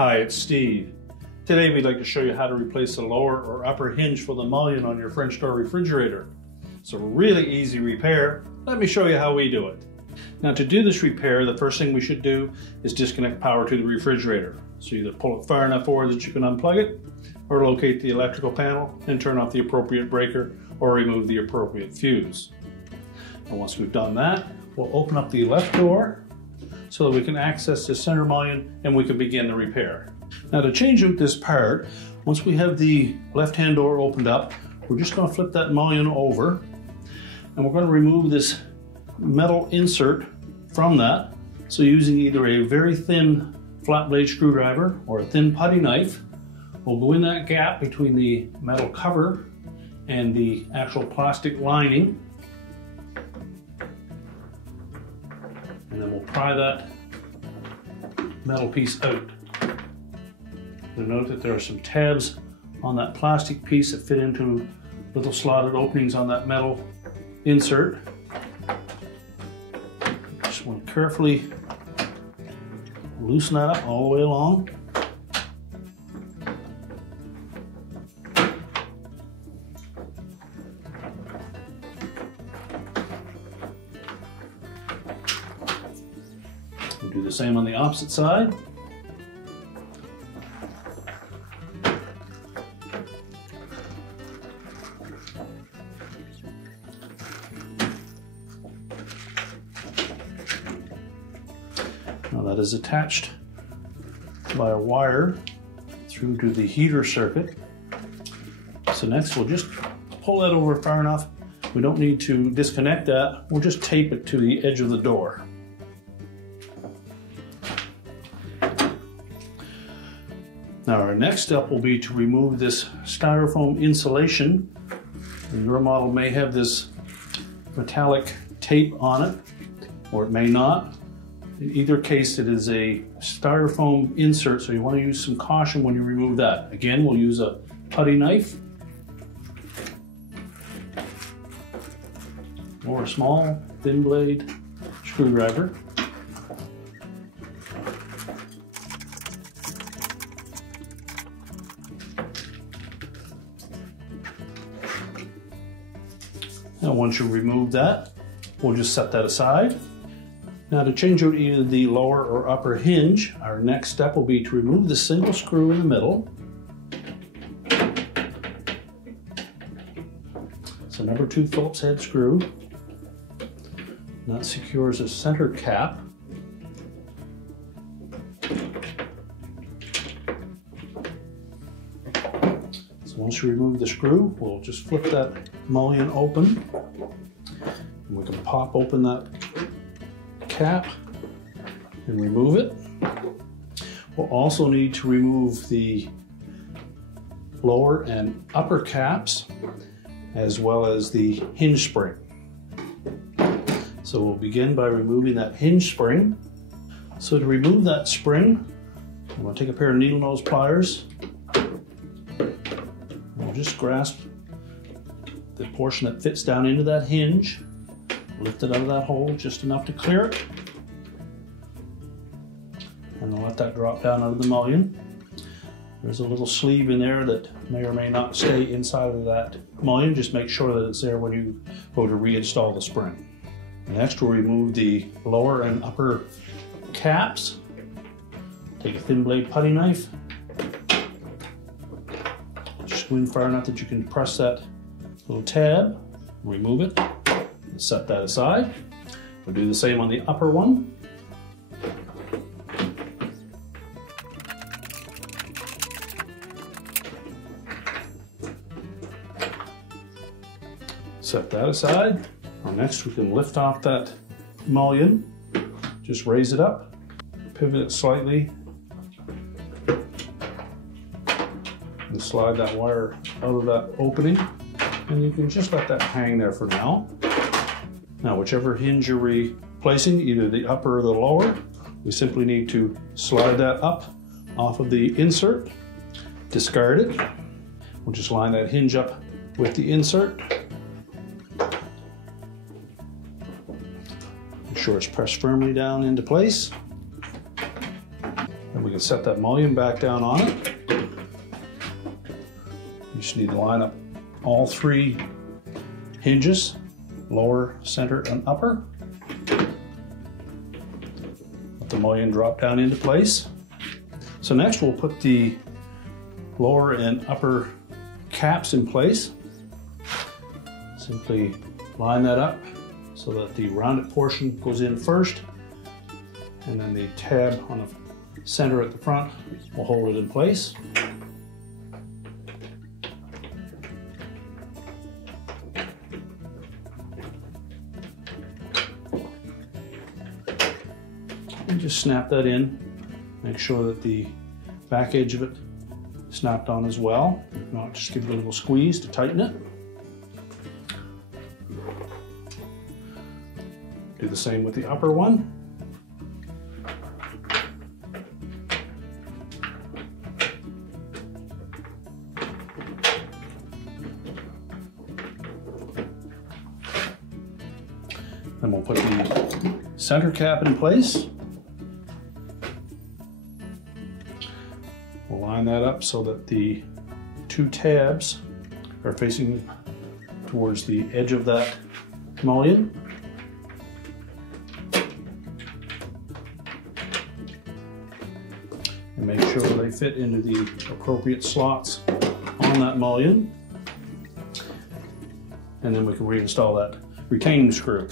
Hi, it's Steve. Today we'd like to show you how to replace the lower or upper hinge for the mullion on your French door refrigerator. It's a really easy repair. Let me show you how we do it. Now, to do this repair, the first thing we should do is disconnect power to the refrigerator. So either pull it far enough forward that you can unplug it, or locate the electrical panel and turn off the appropriate breaker or remove the appropriate fuse. And once we've done that, we'll open up the left door so that we can access the center mullion and we can begin the repair. Now, to change out this part, once we have the left-hand door opened up, we're just going to flip that mullion over and we're going to remove this metal insert from that. So using either a very thin flat blade screwdriver or a thin putty knife, we'll go in that gap between the metal cover and the actual plastic lining, and then we'll pry that metal piece out. You'll note that there are some tabs on that plastic piece that fit into little slotted openings on that metal insert. Just want to carefully loosen that up all the way along. We'll do the same on the opposite side. Now that is attached by a wire through to the heater circuit. So next we'll just pull that over far enough. We don't need to disconnect that. We'll just tape it to the edge of the door. Now our next step will be to remove this styrofoam insulation. Your model may have this metallic tape on it, or it may not. In either case, it is a styrofoam insert, so you want to use some caution when you remove that. Again, we'll use a putty knife or a small thin blade screwdriver. Now once you remove that, we'll just set that aside. Now to change out either the lower or upper hinge, our next step will be to remove the single screw in the middle. It's a number 2 Phillips head screw. And that secures the center cap. So once you remove the screw, we'll just flip that mullion open. And we can pop open that cap and remove it. We'll also need to remove the lower and upper caps as well as the hinge spring. So we'll begin by removing that hinge spring. So to remove that spring, I'm going to take a pair of needle nose pliers. We'll just grasp the portion that fits down into that hinge, lift it out of that hole just enough to clear it, and then let that drop down out of the mullion. There's a little sleeve in there that may or may not stay inside of that mullion. Just make sure that it's there when you go to reinstall the spring. Next, we'll remove the lower and upper caps. Take a thin blade putty knife. Just go in far enough that you can press that little tab, remove it, and set that aside. We'll do the same on the upper one. Set that aside. Now next we can lift off that mullion, just raise it up, pivot it slightly, and slide that wire out of that opening, and you can just let that hang there for now. Now whichever hinge you're replacing, either the upper or the lower, we simply need to slide that up off of the insert, discard it. We'll just line that hinge up with the insert. Make sure it's pressed firmly down into place. And we can set that mullion back down on it. You just need to line up all three hinges, lower, center, and upper. Let the mullion drop down into place. So next we'll put the lower and upper caps in place. Simply line that up so that the rounded portion goes in first, and then the tab on the center at the front will hold it in place. And just snap that in. Make sure that the back edge of it snapped on as well. If not, just give it a little squeeze to tighten it. Do the same with the upper one. Then we'll put the center cap in place. We'll line that up so that the two tabs are facing towards the edge of that mullion. And make sure they fit into the appropriate slots on that mullion. And then we can reinstall that retaining screw.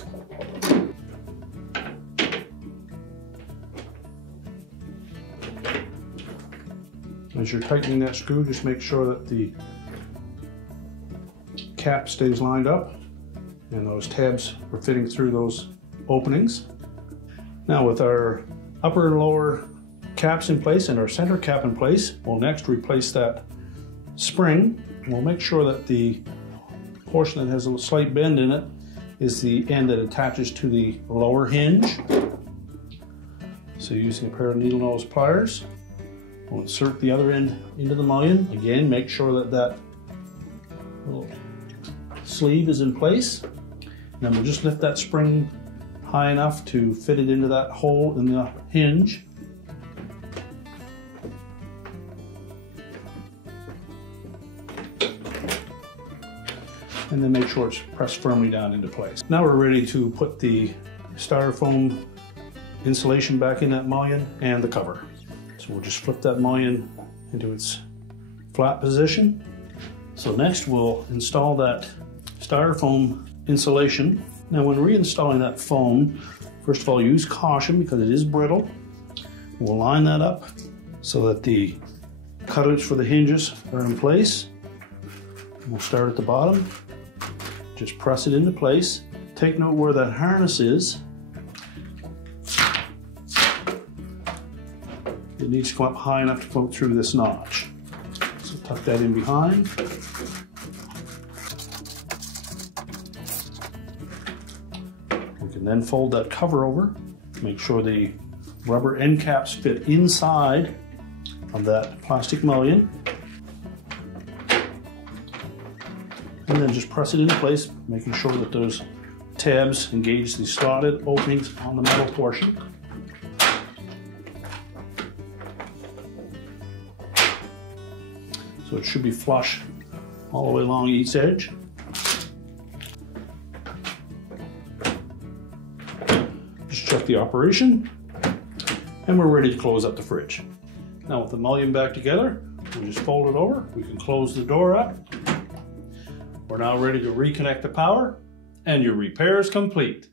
As you're tightening that screw, just make sure that the cap stays lined up and those tabs are fitting through those openings. Now with our upper and lower caps in place and our center cap in place, we'll next replace that spring. We'll make sure that the portion that has a slight bend in it is the end that attaches to the lower hinge. So using a pair of needle nose pliers, we'll insert the other end into the mullion. Again, make sure that that little sleeve is in place. And then we'll just lift that spring high enough to fit it into that hole in the hinge. And then make sure it's pressed firmly down into place. Now we're ready to put the styrofoam insulation back in that mullion and the cover. So we'll just flip that mullion into its flat position. So next we'll install that styrofoam insulation. Now when reinstalling that foam, first of all use caution because it is brittle. We'll line that up so that the cutters for the hinges are in place. We'll start at the bottom. Just press it into place. Take note where that harness is. It needs to come up high enough to go through this notch. So tuck that in behind. We can then fold that cover over. Make sure the rubber end caps fit inside of that plastic mullion. And then just press it into place, making sure that those tabs engage the slotted openings on the metal portion. So it should be flush all the way along each edge. Just check the operation, and we're ready to close up the fridge. Now with the mullion back together, we'll just fold it over. We can close the door up. We're now ready to reconnect the power, and your repair is complete.